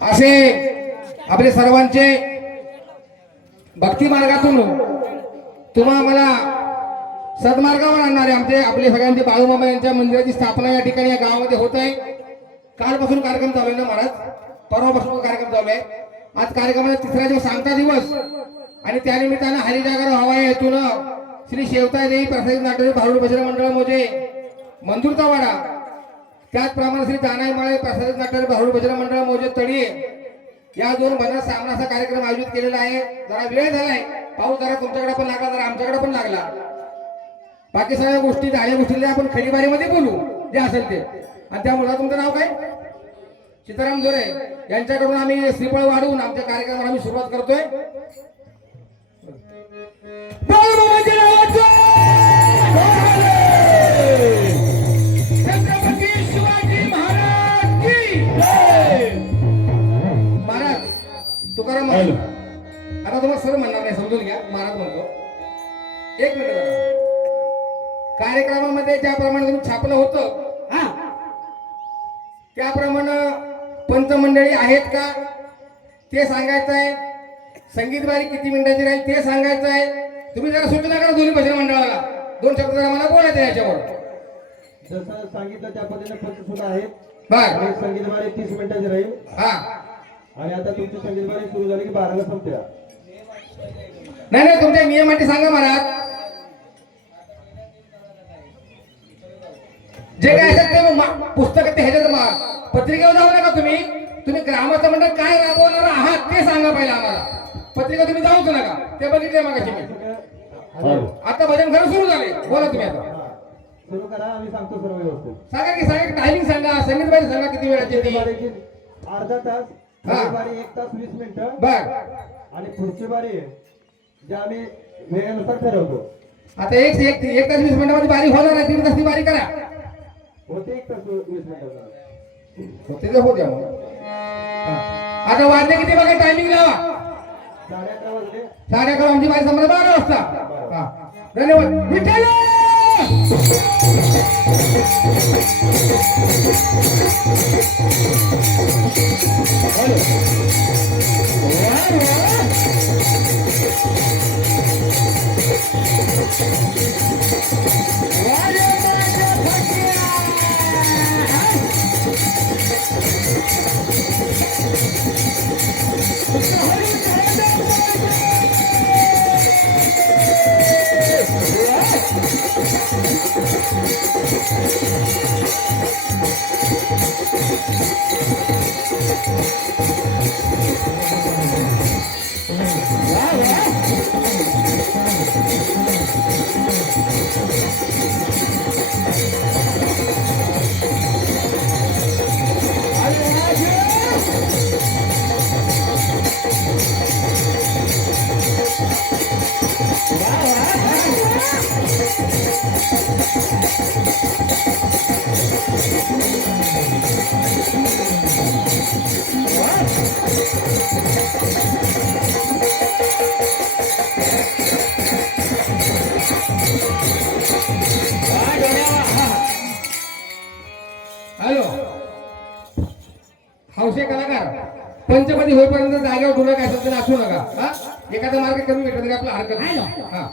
असे आपले सर्वांचे भक्ती मार्गातून तुम्हा मला सद्मार्गावर आणणारे आमचे आपले सगळ्यांचे बाळूमामा यांच्या मंदिराची स्थापना या ठिकाणी या गावामध्ये होत आहे। कालपासून कार्यक्रम चालू आहे ना महाराज, परवापासून कार्यक्रम चालू आहे। आज कार्यक्रमाचा तिसरा दिवस, सांगता दिवस आणि त्यानिमित्तानं हरिजागर हवा येथून श्री शेवताई देवी प्रसाद नाट्य भारूड भजन मंडळ मोजे मंजूरचा वाडा, त्याचप्रमाणे श्री दानाई माळे प्रसाद नाट्य भारूड भजन मंडळ मोजे तळीये या दोन भजन सामनाचा कार्यक्रम आयोजित केलेला आहे। जरा वेळ झालाय, पाऊस जरा तुमच्याकडे पण लागला, जरा आमच्याकडे पण लागला। बाकी सगळ्या गोष्टी झाल्या गोष्टीला आपण खडीबारीमध्ये बोलू जे असेल ते। आणि त्या मुलाचं तुमचं नाव काय? सीताराम जोरे यांच्याकडून आम्ही श्रीफळ वाढवून आमच्या कार्यक्रमाला आम्ही सुरुवात करतोय। छत्रपती शिवाजी महाराज की जय। महाराज तुकाराम आता तुम्हाला सर म्हणणार नाही, समजून घ्या, महाराज म्हणतो। एक मिनिट जरा, कार्यक्रमामध्ये ज्याप्रमाणे तुम्ही छापलं होतं त्याप्रमाणे पंचमंडळी आहेत का ते सांगायचं आहे। संगीत बारी किती मिनिटाची राहील ते सांगायचं आहे। तुम्ही जरा सूचना करा दोन्ही भजन मंडळाला, दोन शब्द जरा मला बोलायचं याच्यावर। जसं सांगितलं त्या पद्धतीने पंच सुद्धा आहेत। बर, संगीत बारी 30 मिनिटाची राहील। हा, आणि आता तुमची संगीत बारी सुरू झाली की 12ला संपते। नाही नाही, तुमच्या नियमाटी सांगा महाराज, जे काय असेल ते पुस्तक ते ह्याच्यात पत्रिकेवर जाऊ नका तुम्ही। तुम्ही ग्रामस्थ मंडळ काय राबवणार आहात ते सांगा पहिला आम्हाला। पत्रिका तुम्ही जाऊच नका, ते बघितले मागाशी मी। आता भजन खरं सुरू झाले, बोला तुम्ही आता सुरू करा, आम्ही सांगतो सर्व व्यवस्थित। सांगा की, सांगा टायमिंग सांगा, संगीत बारी सांगा किती वेळाची ती। अर्धा तास, बारी 1 तास 20 मिनिटं। बर, आणि पुढची बारी जे आम्ही वेळेनुसार ठरवतो। आता एक तास 20 मिनिटांमध्ये बारी होणार आहे, 3 तास ती बारी करा। होते 1 तास 20 मिनिटाचा होते तर होत्या मग। आता वाजले किती बघा, टायमिंग लावा। 11:30 वाजले। 11:30 आमची बारी संपणार 12 वाजता। धन्यवाद विठ्ठल। हॅलो, हौसे कलाकार पंचपदी होईपर्यंत जागेवर डुला काय सध्या नाचू नका। हा, एखादा मार्ग कमी भेटला तरी आपला हरकत नाही। हा,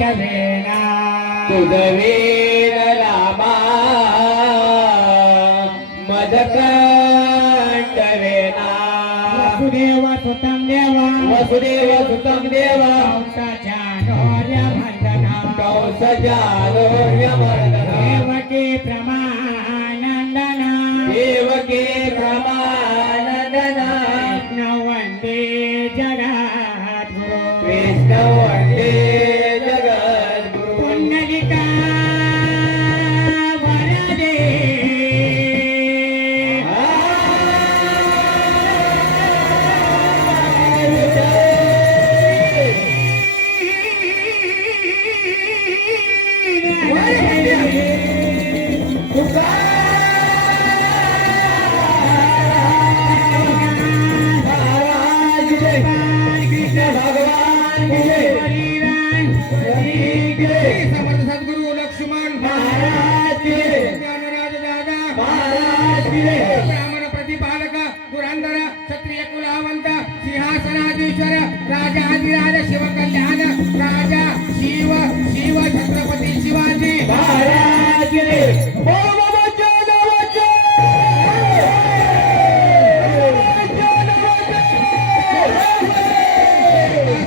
आठवेना तुझवीर रामा मदकंटवेना वसुदेव सुतं देवा वसुदेव सुतं देवा कंसाच्या डोऱ्या भंजना कंसजारोर्यमर्दना देवकी प्रमानंदना देवके प्रमानंदना कृष्ण वंदे जगद्गुरु कृष्ण वंदे जगद्गुरु पुंडलिका वरदे समर्थ सद्गुरु लक्ष्मण ज्ञानराज दादा ब्राह्मण प्रतिपालक पुरंदर क्षत्रिय कुलावंत सिंहासनाधीश्वर राजाधिराज शिवकल्याण राजा शिव शिव छत्रपती शिवाजी महाराज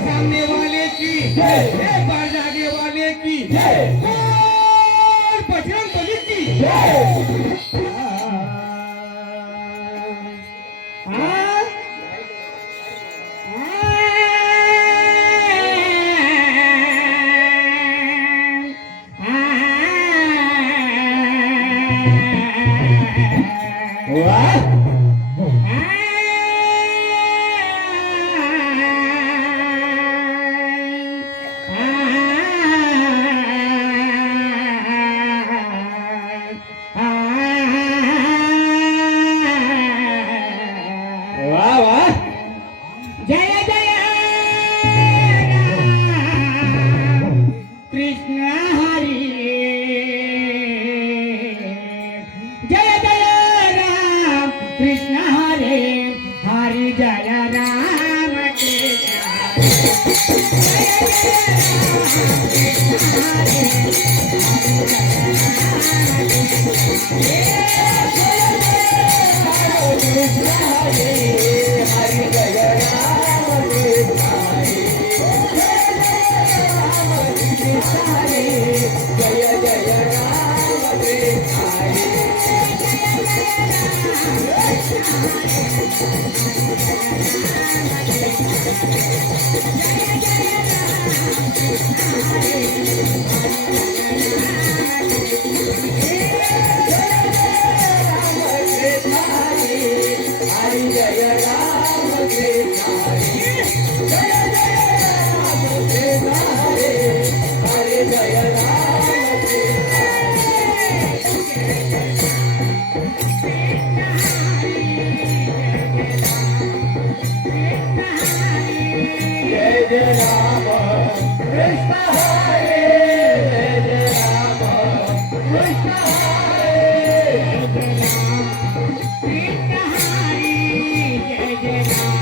सामने वाले की बार जाने वाले की बोल बजरंग बली की वा वा जय जय राम कृष्ण हरी जय जय राम कृष्ण हरे हरि जय राम कृष्ण हरे जय जय राम कृष्ण हरे हरि जय राम कृष्ण हरे जय जय राम कृष्ण हरि जय राम कृष्ण जय जय राम कृष्ण हरि जय राम जय जय राम कृष्ण हरे जय जय राम कृष्ण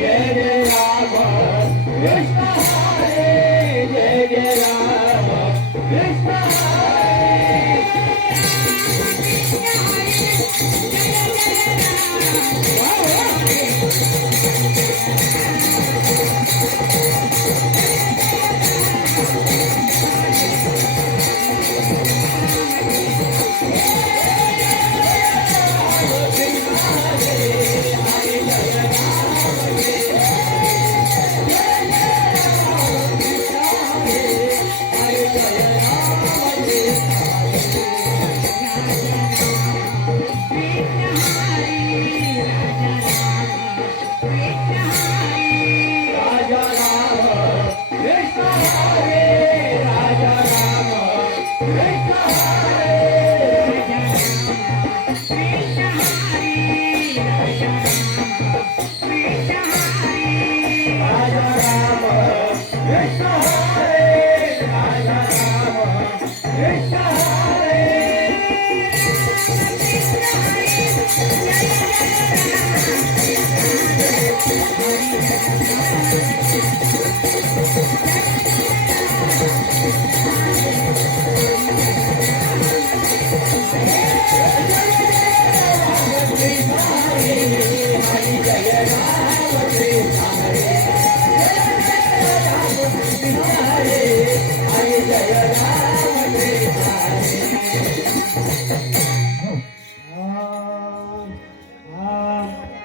जय जय राम कृष्ण हरे जय जय राम कृष्ण राजा राम कृष्ण हरे राजा राम कृष्ण राजा राम कृष्ण हरे राजा राम कृष्ण हरे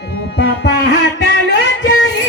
रूपा पाहता लोचनी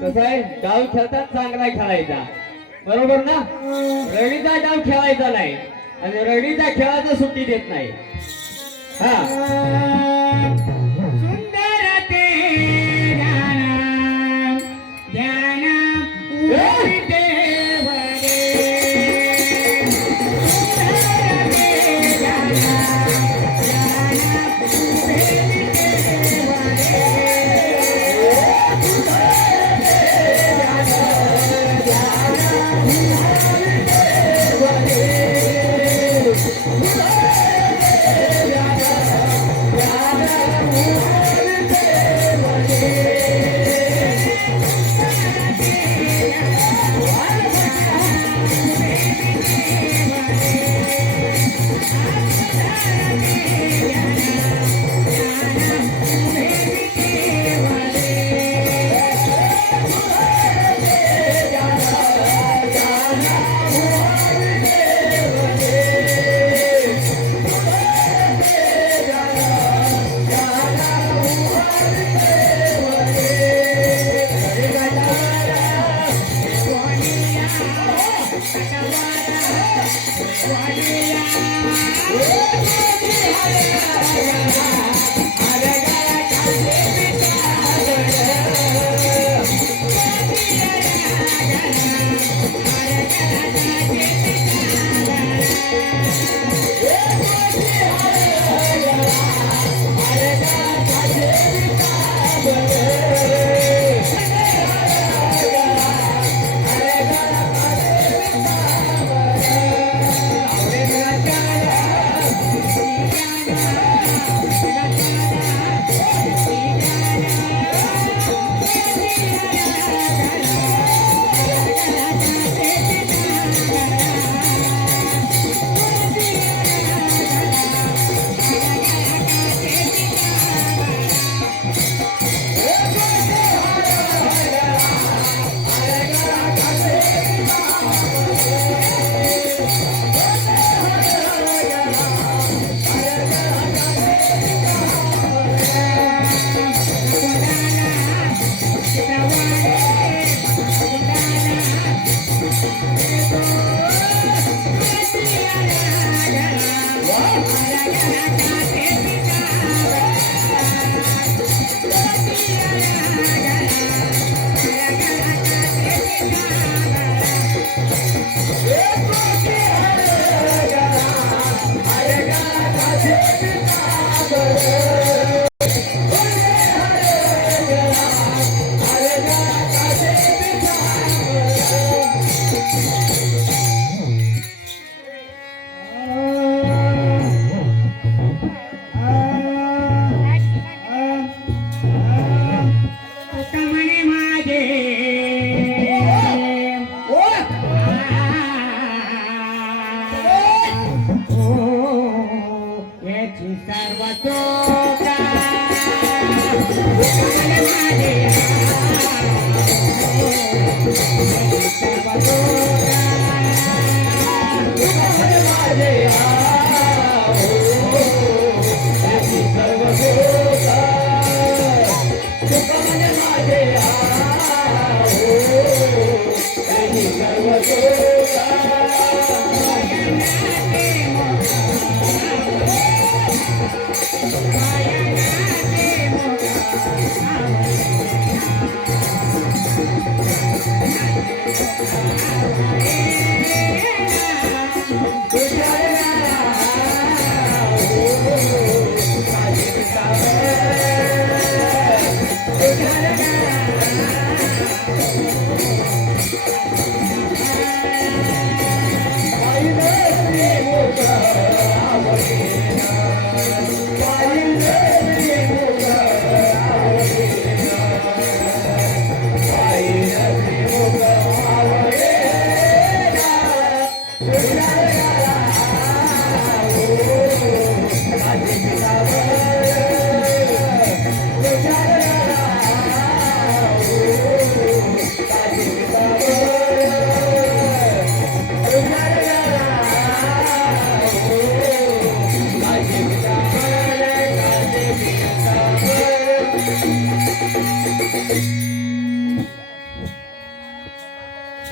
कसं आहे, डाव खेळतात चांगला खेळायचा, बरोबर ना? रडीचा डाव खेळायचा नाही आणि रडीचा खेळाचा सुट्टी देत नाही. हा सुंदर ते ध्यान ध्यान उठते वरे. सुंदर ते ध्यान ध्यान उठते वरे.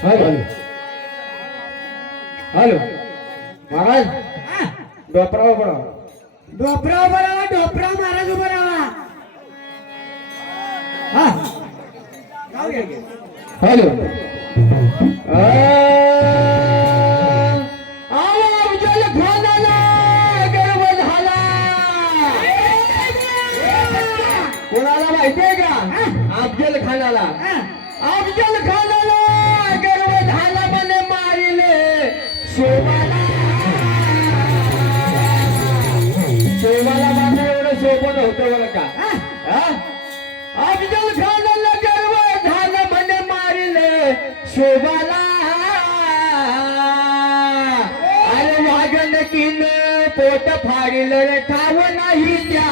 हॅलो हॅलो महाराज डोपराव बरा डोपराव बरावा डोपराव महाराज उभं राहा हा गाव घ्या की. हॅलो अफजल खानाला गर्व झाला कोणाला माहितीये का अफजल खानाला अफजल खानाला गर्व झाला म्हणे मारिले शोभाला शोभाला मात्र एवढं शोभन होतं बरं का अफजल खानाला गर्व झाला म्हणे मारिले शोभाला अरे वाघनकीन पोट फाडिलं रे ठाव नाही हा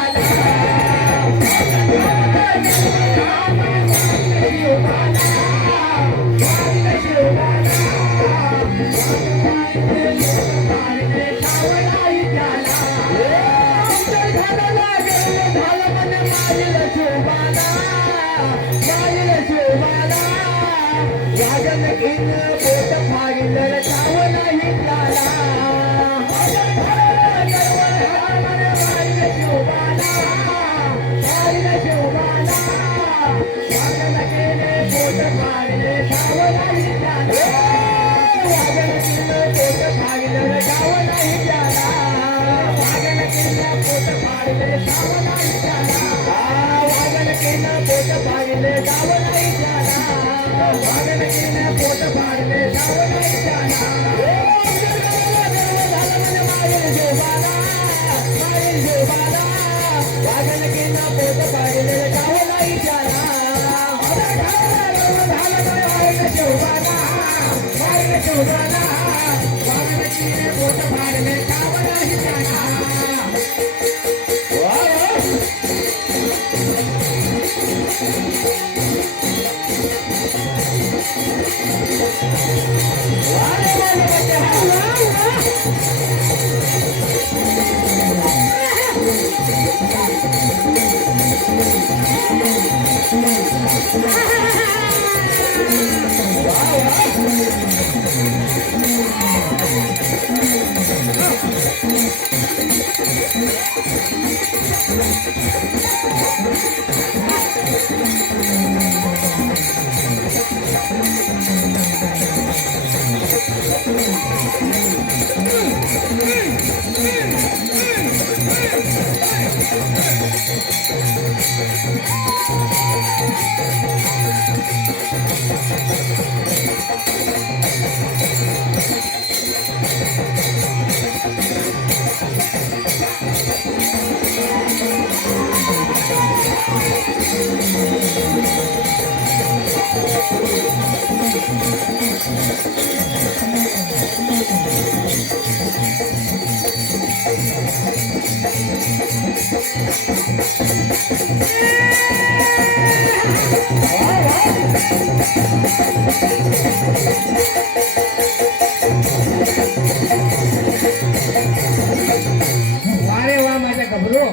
वा रे वा माझ्या घबरो.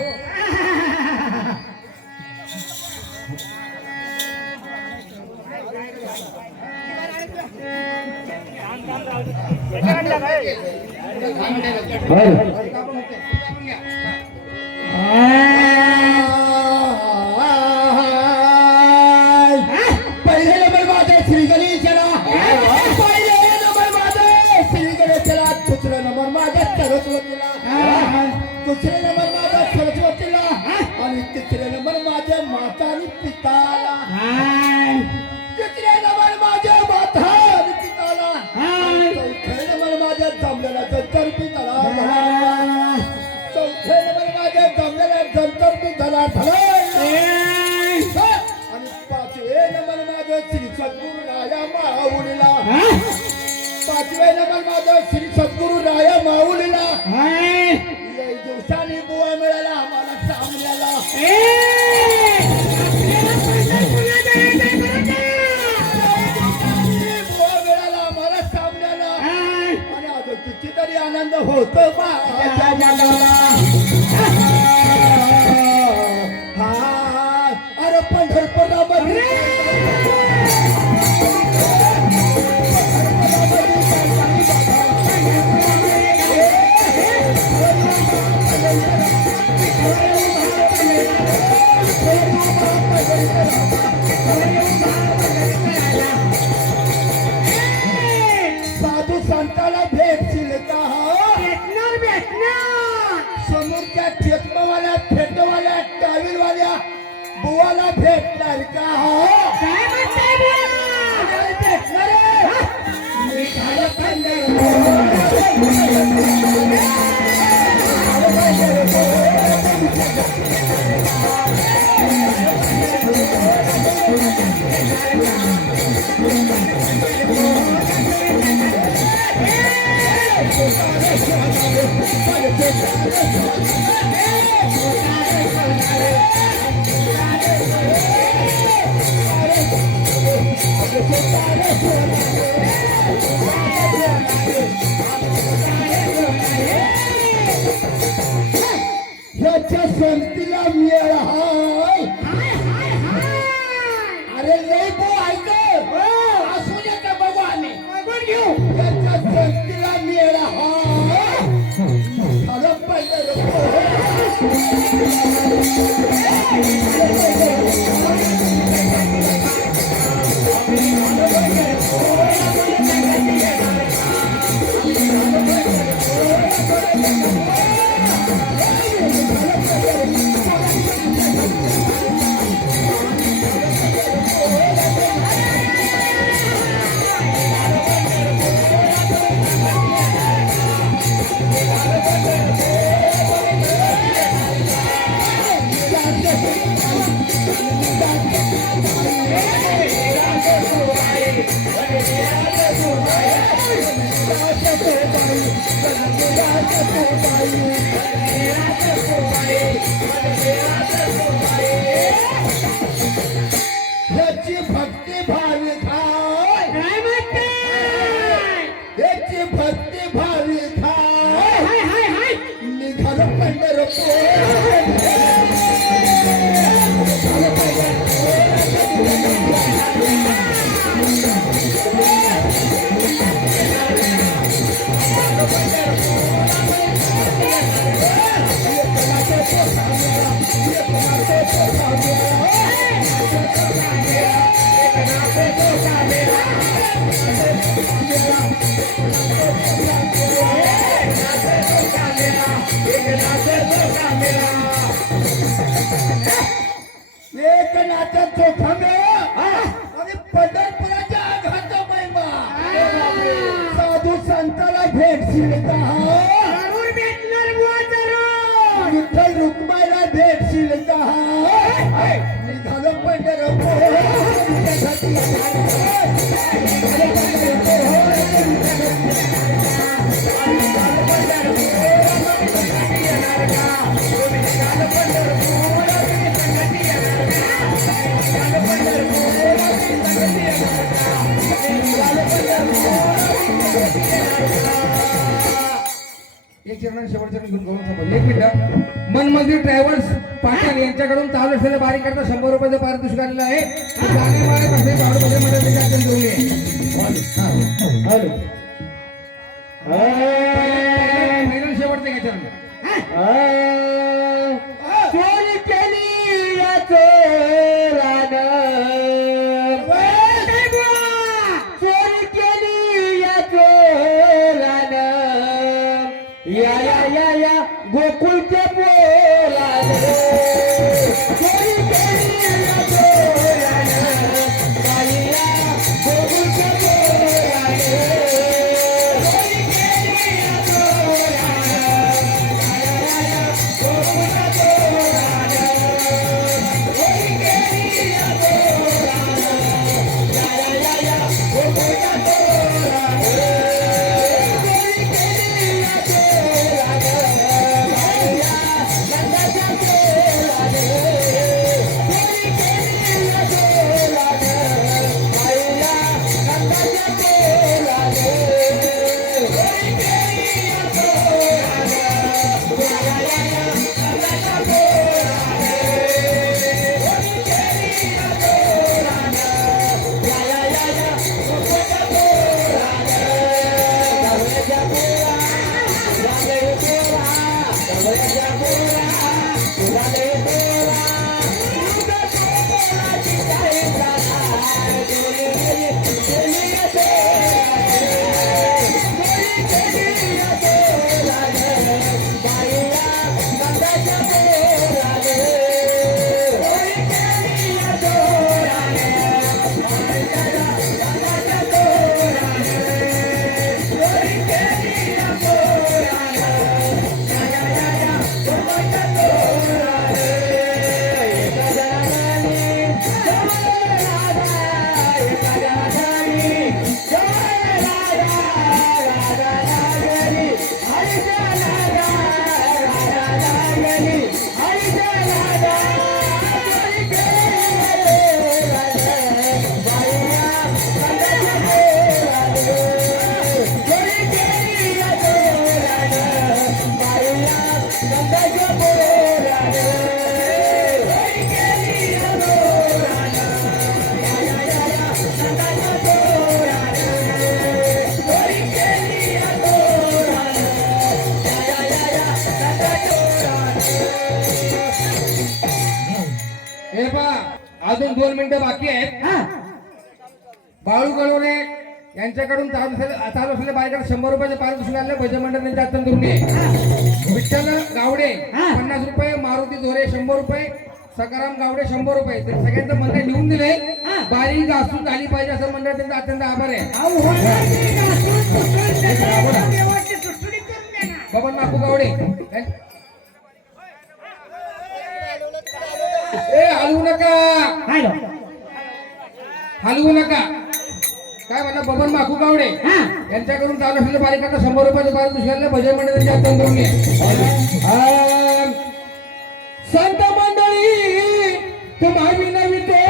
पहिले नंबर माझा श्री गणेशाला पहिले नंबर माझा श्री गणेशाला दुसरा नंबर माझा सरस्वतीला दुसरे नंबर माझा सरस्वतीला आणि तिसरे नंबर माझ्या माता आणि पिताला तिसरे नंबर माझ्या माता आणि पिताला चौथे नंबर माझ्या जमलेला जंतर पिताला चौथे नंबर माझ्या जमलेला जंतर पिताला आणि पाचवे नंबर माझं श्री सद्गुरु राया माऊलीला पाचवे नंबर माझं श्री सद्गुरु राया माऊलीला लय दिवसांनी बुवा मिळाला आम्हाला सामन्याला बुवा मिळाला आम्हाला सामन्याला आणि अजून कितीतरी आनंद होतो माझ्या मनाला अरे पंढरपुरामध्ये साधू संताला भेटशील का समोरच्या चेतमवाल्या फेटवाल्या टावीलवाल्या बुवाला भेटणार का भेटणार ह्याच्या संतीला मेळ हाय अरे लय बो ऐक असू दे का बघू आम्ही घेऊ ह्याच्या संतीला मेळ हाय झालं पाहिजे ह्याची भक्ती भावी खाय ह्याची भक्ती भावी खाय निघालो एक नात्यात चोखा आणि पंढरपुराच्या आघात महिमा साधू संताला भेटशील का विठ्ठल रुक्माईला भेटशील का निघालो पंढरपूर पंढरपूर चरण शेवटच्या घेऊन करून समज. एक मिनिट. मन मंदिर ट्रॅव्हल्स पाटण यांच्याकडून चालू असलेल्या बारीक करता 100 रुपयाचं पारितोषिक आलेलं आहे. ते गाणे मारत असले बाळू मध्ये मध्ये त्याच्यात जोडले. हॅलो पहिलं शेवटचं घ्यायचं. चोरी केली या चोरानं, चोरी केली या चोरानं, या या या या गोकुळच्या पोरानं, चोरी केली या चोरानं, बाईला गोकुळच्या पोरानं, चोरी केली या चोरानं, या या या गोकुळच्या पोरानं, चोरी केली या चोरानं, या या या गोकुळच्या पोरानं, चोरी केली या चोरानं, बाईला नंदाच्या पोरानं, चोरी केली या चोरानं, बाईला नंदाच्या पोरानं, चोरी केली या चोरानं, या या या या नंदाच्या पोरानं, चोरी केली या चोरानं, या या या या गोकुळच्या पोरानं, गवळ्याच्या पोरा, झाले पोरा, गवळ्याच्या पोरा, झाले पोरा, तुझ्या पोराची काय जाणार, चोरी केली या चोरानं, चोरी केली या चोरानं, बाईला नंदाच्या पोरानं, चोरी केली या चोरानं, बाईला नंदाच्या पोरानं, चोरी केली या चोरानं, या या या या गोकुळच्या पोरानं, एका जनाने जवळ राधा, एका जनाने जवळ राधा, राधा लागली, हरीच्या राधा, राधा लागली, हरीच्या राधा, चोरी केली या चोरानं, बाईला नंदाच्या पोरानं, चोरी केली या चोरानं, बाईला नंदाच्या पोरानं, चोरी केली या चोरानं, या या या या नंदाच्या पोरानं, चोरी केली या चोरानं, या या या या नंदाच्या पोरानं. हे पहा अजून 2 मिनिटं बाकी आहेत. बाळू कळवणे यांच्याकडून चालू असलेल्या बायकाला 100 रुपयाचे पारितोषिक आले. भजन मंडळ त्यांच्या हातून करून घे. विठ्ठल गावडे 50 रुपये, मारुती धोरे 100 रुपये, सकाराम गावडे 100 रुपये. तर सगळ्यांचं मंडळ लिहून दिले. बारी घासून झाली पाहिजे असं मंडळ त्यांचा अत्यंत आभार आहे. बबन बापू गावडे ए हलवू नका, हलवू नका. काय म्हणलं बबन बापू गावडे यांच्याकडून चालू असलेल्या बालिकांना 100 रुपयाचे पारितोषिक आले. भजन मंडळ त्यांच्या हातून करून घे. संत मंडळी तुम्हा विनविते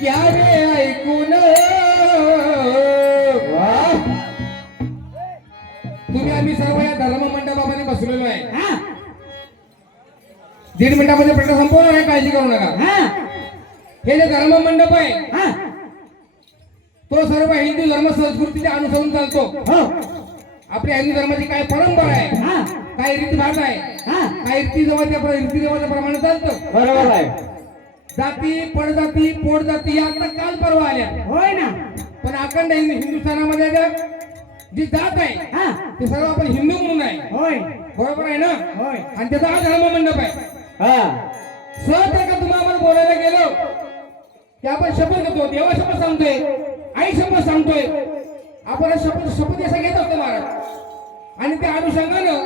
घ्यावे ऐकून. तुम्ही आम्ही सर्व या धर्म मंडपामध्ये बसलेलो आहे. 1.5 मिनिटामध्ये प्रश्न संपवणार आहे, काळजी करू नका. हे जे धर्म मंडप आहे तो सर्व हिंदू धर्म संस्कृतीच्या अनुसरून चालतो. आपल्या हिंदू धर्माची काय परंपरा आहे, काय रीतभात आहे, काय रीतीरिवाच्या प्रमाणे चालतं. बरोबर आहे. जाती पडजाती पोटजाती या आता काल परवा आल्या. होय ना. पण अखंड हिंदुस्थानामध्ये जी जात आहे ते सर्व आपण हिंदू म्हणून आहे. होय बरोबर आहे ना. होय. आणि त्याचा हा धर्म मंडप आहे. सहज का तुम्हाला बोलायला गेलो की आपण शपथ घेतो, देवा शपथ सांगतोय, आई शपथ सांगतोय. आपण शपथ असा घेत असतो महाराज. आणि त्या अनुषंगानं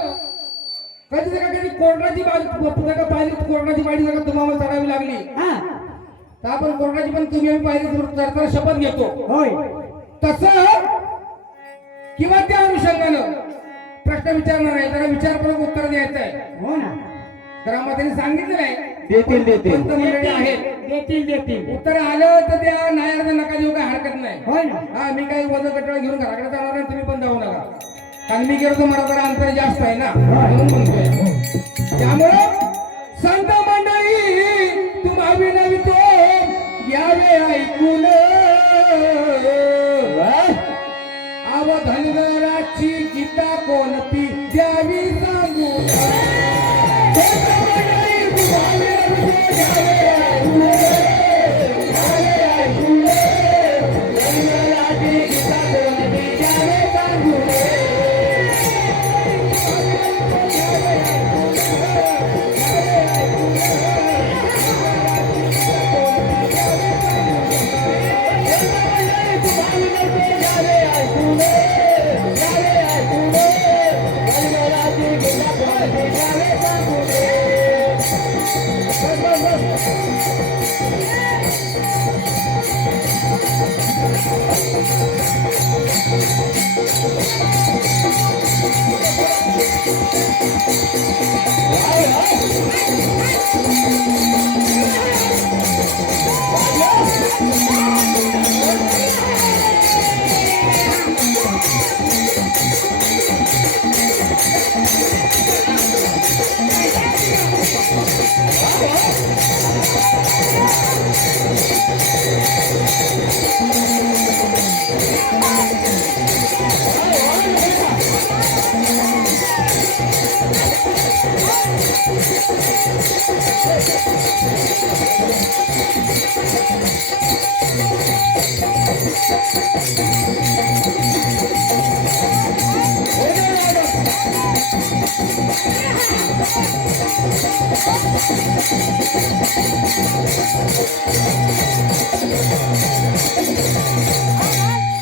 कधी कोर्टाची पाहिली, कोर्टाची पाहिली जर तुम्हाला चढावी लागली तर आपण कोर्टाची पण तुम्ही पाहिली शपथ घेतो. होय. तसं किंवा त्या अनुषंगानं प्रश्न विचारणार आहे, त्याला विचारपूर्वक उत्तर द्यायचं आहे. हो ना. ग्रामस्थांनी सांगितलं नाही, देतील. पंत मंडळी आहेत, देतील. उत्तर आलं तर त्या नाही नका देऊ, काय हरकत नाही. होय ना. हा मी काही वजन कटळ घेऊन घराकडे जाणार नाही, तुम्ही पण जाऊ नका. कारण मी गेलो तर मला जरा अंतर जास्त आहे ना म्हणून म्हणतोय. त्यामुळं संत मंडळी तुम्हा विनवितो घ्यावे ऐकून आव धनगराची गीता कोणती द्यावी सांगून. संत मंडळी तुम्हा विनवितो घ्यावे ऐकून, घ्यावे ऐकून. धनगराची गीता कोणती द्यावे सांगून.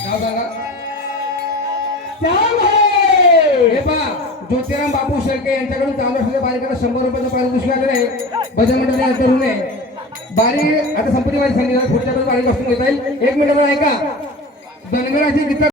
नाव सांगा. हे पहा ज्योतिराम बापू शेळके यांच्याकडून चालू असलेल्या बारीकाला 100 रुपयाचं पारितोषिक आलेलं आहे. भजन मंडळाने करून बारी आता संपत्ती वारी सांगितलं पुढच्या बारी बसून घेता येईल. 1 मिनिट ऐका. धनगराची गीता